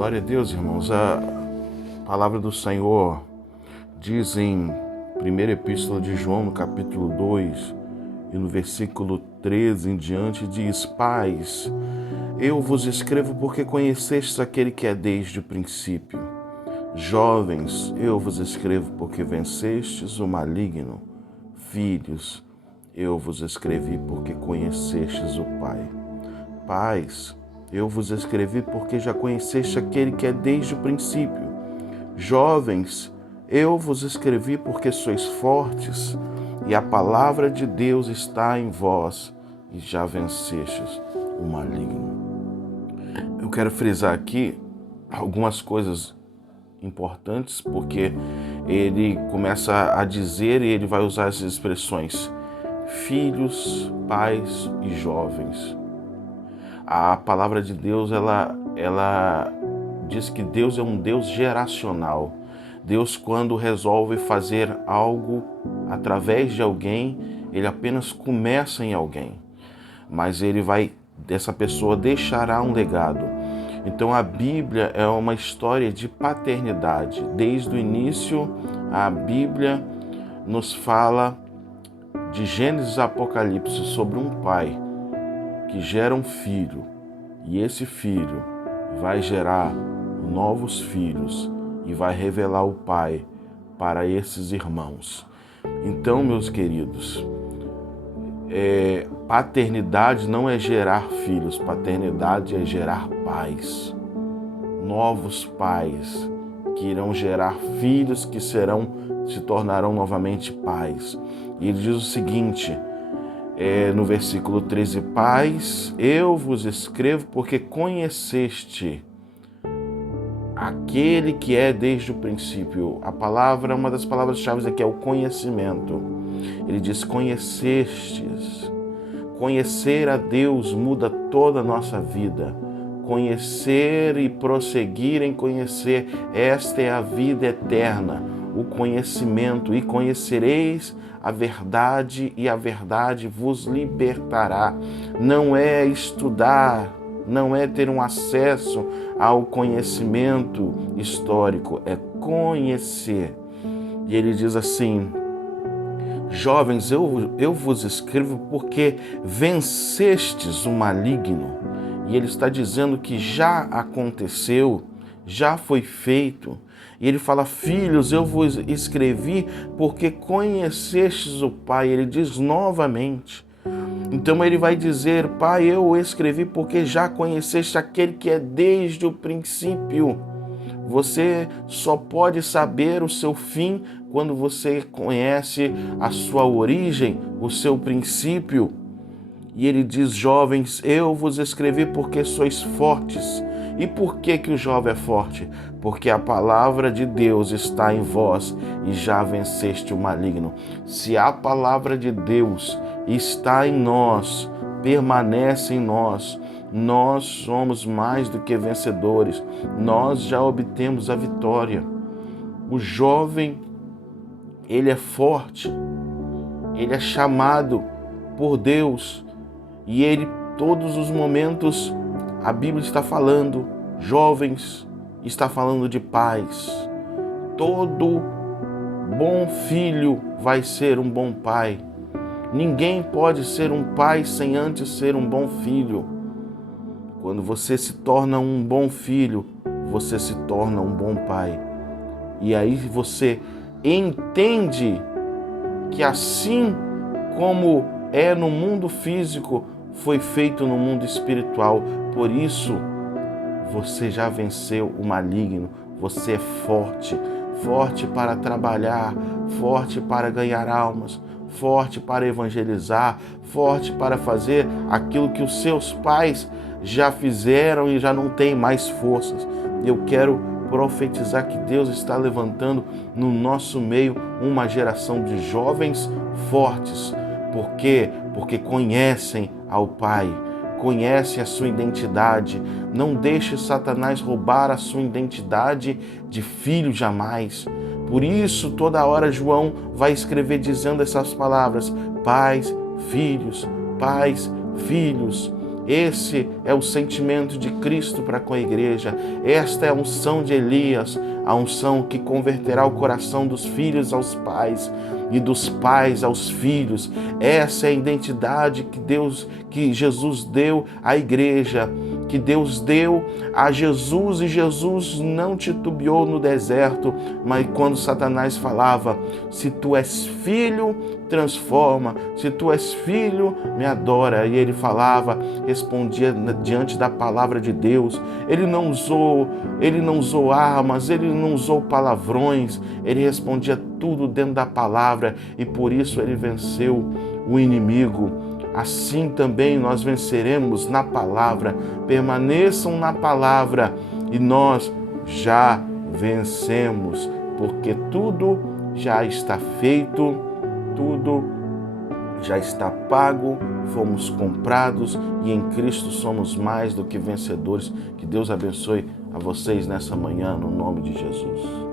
Glória a Deus, irmãos. A palavra do Senhor diz em 1ª Epístola de João, no capítulo 2, e no versículo 13 em diante, diz: Pais, eu vos escrevo porque conhecestes aquele que é desde o princípio. Jovens, eu vos escrevo porque vencestes o maligno. Filhos, eu vos escrevi porque conhecestes o Pai. Pais, eu vos escrevi porque já conheceste aquele que é desde o princípio. Jovens, eu vos escrevi porque sois fortes e a palavra de Deus está em vós e já vencestes o maligno. Eu quero frisar aqui algumas coisas importantes, porque ele começa a dizer e ele vai usar essas expressões: filhos, pais e jovens. A palavra de Deus, ela diz que Deus é um Deus geracional. Deus, quando resolve fazer algo através de alguém, ele apenas começa em alguém, mas essa pessoa deixará um legado. Então a Bíblia é uma história de paternidade. Desde o início, a Bíblia nos fala de Gênesis a Apocalipse sobre um pai que gera um filho, e esse filho vai gerar novos filhos e vai revelar o Pai para esses irmãos. Então, meus queridos, paternidade não é gerar filhos, paternidade é gerar pais, novos pais que irão gerar filhos que se tornarão novamente pais. E ele diz o seguinte, no versículo 13, Pais, eu vos escrevo porque conheceste aquele que é desde o princípio. Uma das palavras-chave aqui é o conhecimento. Ele diz, conhecestes. Conhecer a Deus muda toda a nossa vida. Conhecer e prosseguir em conhecer, esta é a vida eterna, o conhecimento, e conhecereis a verdade, e a verdade vos libertará. Não é estudar, não é ter um acesso ao conhecimento histórico, é conhecer. E ele diz assim, jovens, eu vos escrevo porque vencestes o maligno. E ele está dizendo que já aconteceu, já foi feito. E ele fala, filhos, eu vos escrevi porque conhecestes o Pai. Ele diz novamente. Então ele vai dizer, Pai, eu escrevi porque já conheceste aquele que é desde o princípio. Você só pode saber o seu fim quando você conhece a sua origem, o seu princípio. E ele diz, jovens, eu vos escrevi porque sois fortes. E por que o jovem é forte? Porque a palavra de Deus está em vós e já venceste o maligno. Se a palavra de Deus está em nós, permanece em nós, nós somos mais do que vencedores. Nós já obtemos a vitória. O jovem, ele é forte, ele é chamado por Deus e ele, todos os momentos, a Bíblia está falando, jovens, está falando de pais. Todo bom filho vai ser um bom pai. Ninguém pode ser um pai sem antes ser um bom filho. Quando você se torna um bom filho, você se torna um bom pai. E aí você entende que assim como é no mundo físico, foi feito no mundo espiritual. Por isso, você já venceu o maligno. Você é forte, forte para trabalhar, forte para ganhar almas, forte para evangelizar, forte para fazer aquilo que os seus pais já fizeram e já não tem mais forças. Eu quero profetizar que Deus está levantando no nosso meio uma geração de jovens fortes. Por quê? Porque conhecem ao Pai, conhecem a sua identidade. Não deixe Satanás roubar a sua identidade de filho jamais. Por isso, toda hora João vai escrever dizendo essas palavras, pais, filhos, Esse é o sentimento de Cristo para com a igreja. Esta é a unção de Elias, a unção que converterá o coração dos filhos aos pais e dos pais aos filhos. Essa é a identidade que Jesus deu à igreja, que Deus deu a Jesus, e Jesus não titubeou no deserto, mas quando Satanás falava: se tu és filho, transforma, se tu és filho, me adora. E ele falava, respondia diante da palavra de Deus. Ele não usou armas, ele não usou palavrões, ele respondia tudo dentro da palavra, e por isso ele venceu o inimigo. Assim também nós venceremos na palavra. Permaneçam na palavra e nós já vencemos, porque tudo já está feito, tudo já está pago, fomos comprados e em Cristo somos mais do que vencedores. Que Deus abençoe a vocês nessa manhã, no nome de Jesus.